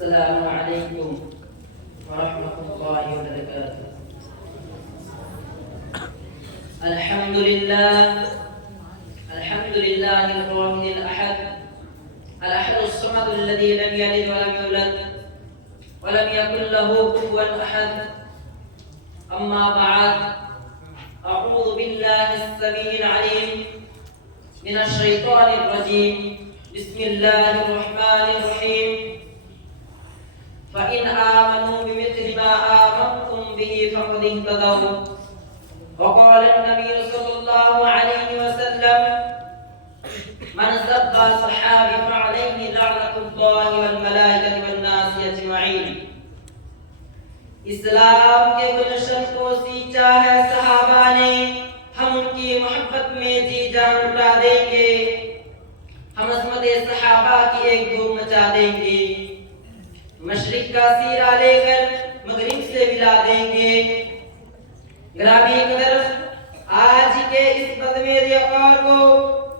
السلام علیکم ورحمۃ اللہ وبرکاتہ۔ الحمدللہ الواحد الأحد الأحد الصمد الذي لم يلد ولم يولد ولم يكن له كفوا أحد، أما بعد، أعوذ بالله السميع العليم من الشيطان الرجيم، بسم الله الرحمن الرحيم، فإن آمنوا بمثل ما آمنتم به فقد اهتدوا، وقال النبي صلى الله عليه وسلم، من سب صحابي فعليه لعنة الله والملائكة والناس أجمعين۔ اسلام کے گلشن کو سینچا ہے صحابہ نے، ہم ان کی محبت میں جی جان لٹا دیں گے، ہم عظمت صحابہ کی ایک دھوم مچا دیں گے، مشرق کا سیرا لے کر مغرب سے ملا دیں گے۔ گرامی قدر، آج کے اس بدمید وقار کو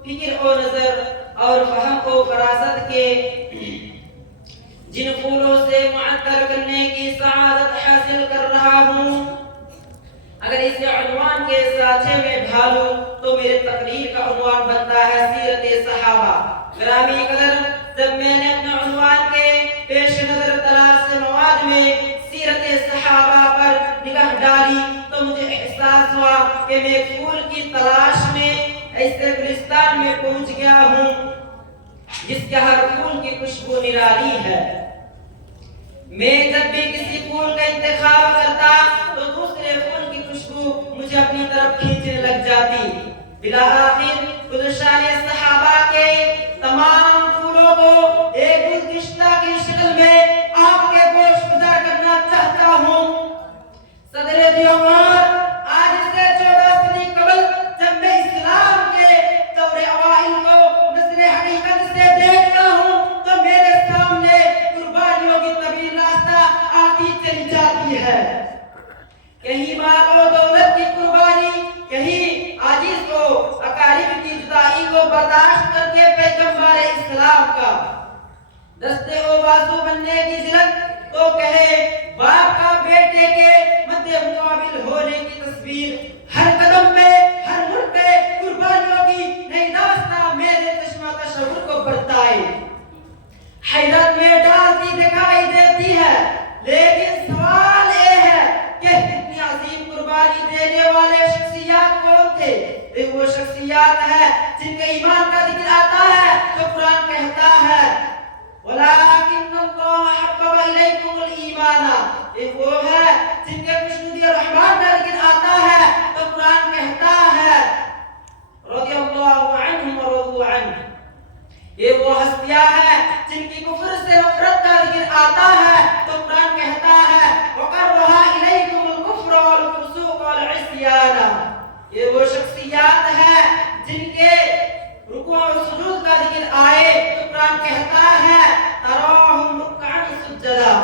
فکر و نظر اور فہم و فراست کے جن پھولوں سے معطر کرنے کی سعادت حاصل کر رہا ہوں، اگر اسے عنوان کے سانچے میں ڈھالوں تو میرے تقریر کا عنوان بنتا ہے سیرت صحابہ۔ گرامی قدر، جب میں نے اپنا عنوان کے پیش نظر تلاش مواد میں سیرت صحابہ پر نگاہ ڈالی تو مجھے احساس ہوا کہ میں پھول کی تلاش میں ایسے گلستان میں پہنچ گیا ہوں جس کے ہر پھول کی خوشبو نرالی ہے۔ میں جب بھی کسی پھول کا انتخاب کرتا تو دوسرے پھول کی خوشبو مجھے اپنی طرف کھینچنے لگ جاتی۔ بالآخر گلشان صحابہ کے تمام پھولوں کو ایک گلدستہ کی شکل میں آپ کے گوش گزار کرنا چاہتا ہوں۔ صدر دیوبند، آج سے 14 صدی قبل جب میں اسلام کے دور اوائل کو نظر حقیقت سے دیکھتا ہوں تو میرے سامنے قربانیوں کی طویل راستہ آتی چلی جاتی ہے۔ کہیں مال و دولت کی قربانی، کہیں عاجز و اقارب کی جدائی کو برداشت کر کے پیغمبر اسلام کا دستے و بازو بننے کی ضرورت تو کہے باپ کا بیٹے کے مد مقابل ہونے کی تصویر، ہر قدم پہ ہر مڑ پہ قربانیوں کی نئی داستاں میرے چشمہ تصور کو برتائے، حیرت میں ڈالتی دکھائی دیتی ہے۔ لیکن سوال یہ ہے کہ اتنی عظیم قربانی دینے والے شخصیات کون تھے؟ وہ شخصیات ہے جن کے ایمان کا ذکر آتا ہے تو قرآن کہتا ہے وَلَٰكِنَّ اللَّهَ حَبَّبَ إِلَيْكُمُ الْإِيمَانَ، وہ ہے جن کے خوشنودی رحمان کا ذکر آتا ہے تو قرآن کہتا ہے رضی اللہ عنہم ورضوا عنہ، یہ وہ ہستیاں ہیں جن کی کفر سے نفرت کا ذکر آتا ہے تو قرآن کہتا ہے وَقَرَّهَ إِلَيْكُمُ الْكُفْرَ وَالْفُسُوقَ وَالْعِصْيَانَ، یہ وہ شخصیات ہیں جن کے رکوع و سجود کا ذکر آئے تو قرآن کہتا ہے تَرَاهُمْ رُكَّعًا سُجَّدًا،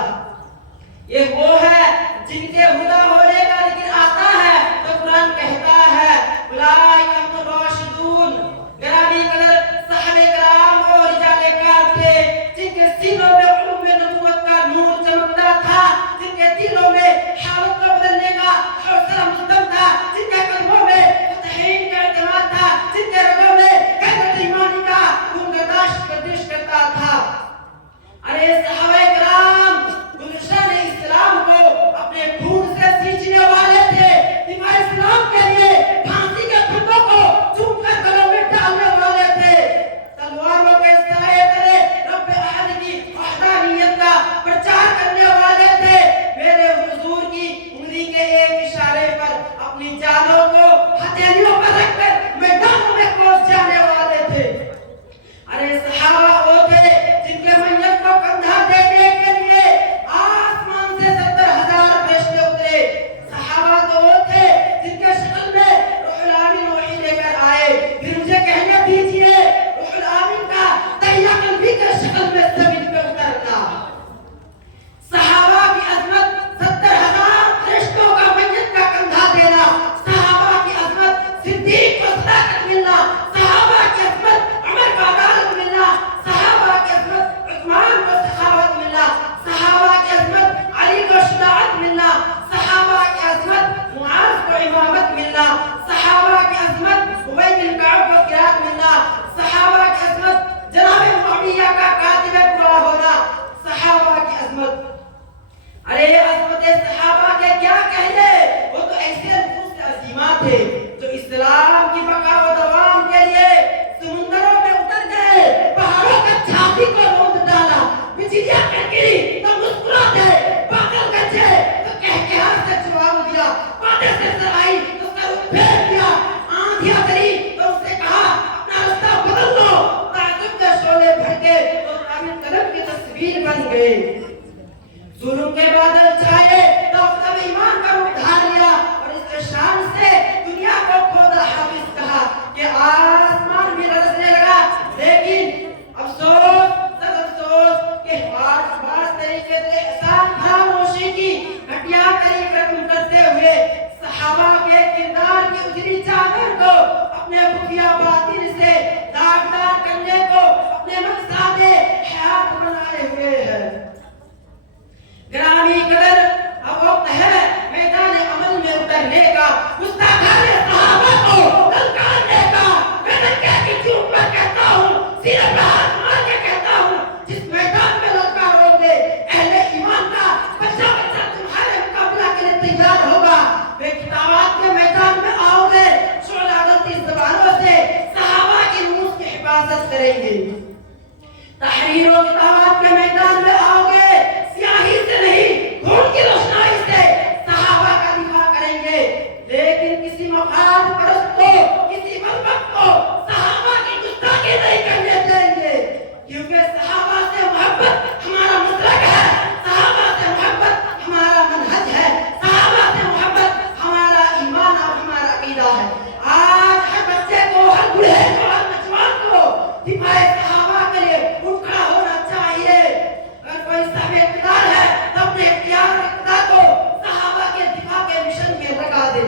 یہ وہ ہے جن کے ہدی ہونے کا ذکر آتا ہے تو قرآن کہتا ہے اولئک هم الراشدون۔ گرامی قدر، صحابہ کرام اور رجال کار تھے جن کے سینوں میں علوم نبوت کا نور چمکتا تھا، جن کے دلوں میں حالت کو بدلنے کا حوصلہ مستم تھا، جن کے قدموں میں فتحین کا اعتماد تھا، جن کے رگوں میں قوت ایمانی کا خون گردش کرے. ظلم کے بادل چھائے تو تب ایمان کا روپ دھار لیا اور اس شان سے دنیا کو کھودا حافظ کہا کہ آسمان بھی رسنے لگا. لیکن افسوس سب افسوس کہ بعض طریقے سے احسان فراموشی کی گھٹیا طریق رقم کرتے ہوئے صحابہ کے کردار کی اجری چادر کو اپنے خفیہ باطن سے داغدار کرنے کو اپنے مقصد حیات بنائے ہوئے ہیں. گرامی قدر اب وقت ہے میدان عمل میں اترنے کا, گستاخان صحابہ کو للکارنے کا. میں دنیا کی چوب پر کہتا ہوں, سینے پر ہاتھ مار کے کہتا ہوں, جس میدان میں للکارو گے اہل ایمان کا بچہ بچہ تمہارے مقابلہ کے لیے تیار ہوگا. بے کتابات کے میدان میں آؤ گے, شعلہ غلطی زبانوں سے صحابہ کی نموز کی حفاظت کریں گے. تحریر و کتابات کے میدان میں آؤ گے, سیاہی سے نہیں خون کی روشنائی سے صحابہ کا دفاع کریں گے. لیکن کسی مفاد پرست کو, کسی مذہب کو صحابہ کی گستاخی نہیں کرنے دیں گے, کیونکہ صحابہ سے محبت ہمارا مسلک ہے, صحابہ سے محبت ہمارا منہج ہے, صحابہ سے محبت ہمارا ایمان اور ہمارا عقیدہ ہے. آج ہر بچے کو, ہر بوڑھے کو, ہر نوجوان کو دفاع صحابہ کے لیے اٹھ کھڑا ہونا چاہیے. اگر کوئی صاحب اقتدار ہے تو اپنے اختیار اور اقتدار کو صحابہ کے دفاع کے مشن میں لگا دے.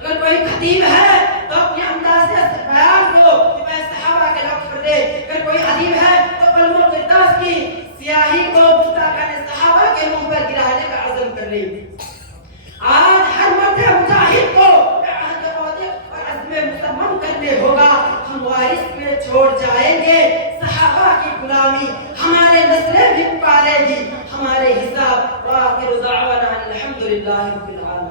اگر کوئی خطیب ہے تو اپنے انداز سے بیان کو دفاع صحابہ کے لفظ پر دے. اگر کوئی ادیب ہے تو قلم و کرتاس کی سیاہی کو گستاخان صحابہ کے منہ پر گرانے کا عزم کر لے. آج ہر مرد مجاہد کو عہد واثق اور عزم مصمم کرنے ہوگا. ہم وارث میں چھوڑ جائیں گے صحابہ کی غلامی, ہمارے نسلیں بھی پالے گی ہمارے حساب. وآخر دعوانا الحمدللہ رب العالمین.